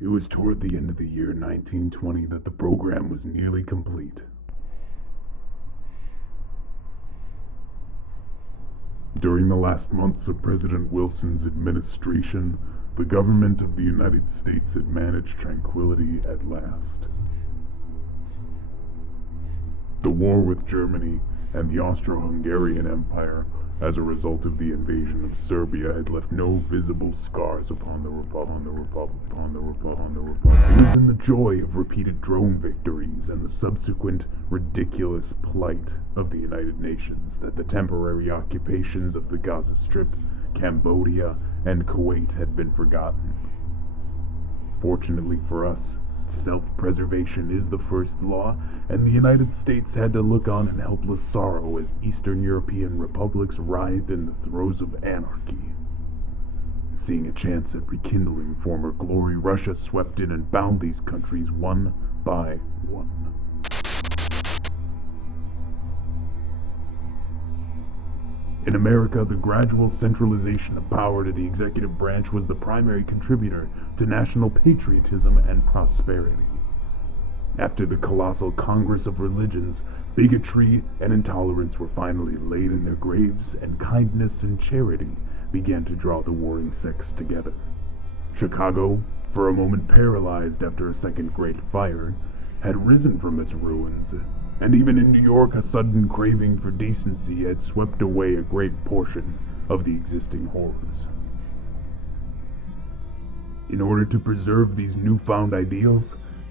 It was toward the end of the year 1920 that the program was nearly complete. During the last months of President Wilson's administration, the government of the United States had managed tranquility at last. The war with Germany and the Austro-Hungarian Empire, as a result of the invasion of Serbia, had left no visible scars upon the Republic. It was in the joy of repeated drone victories and the subsequent ridiculous plight of the United Nations that the temporary occupations of the Gaza Strip, Cambodia, and Kuwait had been forgotten. Fortunately for us, self-preservation is the first law, and the United States had to look on in helpless sorrow as Eastern European republics writhed in the throes of anarchy. Seeing a chance at rekindling former glory, Russia swept in and bound these countries one by one. In America, the gradual centralization of power to the executive branch was the primary contributor to national patriotism and prosperity. After the colossal Congress of Religions, bigotry and intolerance were finally laid in their graves, and kindness and charity began to draw the warring sects together. Chicago, for a moment paralyzed after a second Great Fire, had risen from its ruins, and even in New York a sudden craving for decency had swept away a great portion of the existing horrors. In order to preserve these newfound ideals,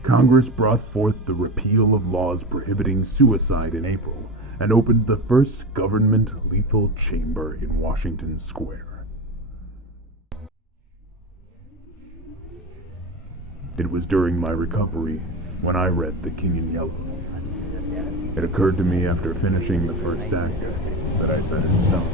Congress brought forth the repeal of laws prohibiting suicide in April, and opened the first government lethal chamber in Washington Square. It was during my recovery when I read The King in Yellow. It occurred to me after finishing the first act that I'd better stop.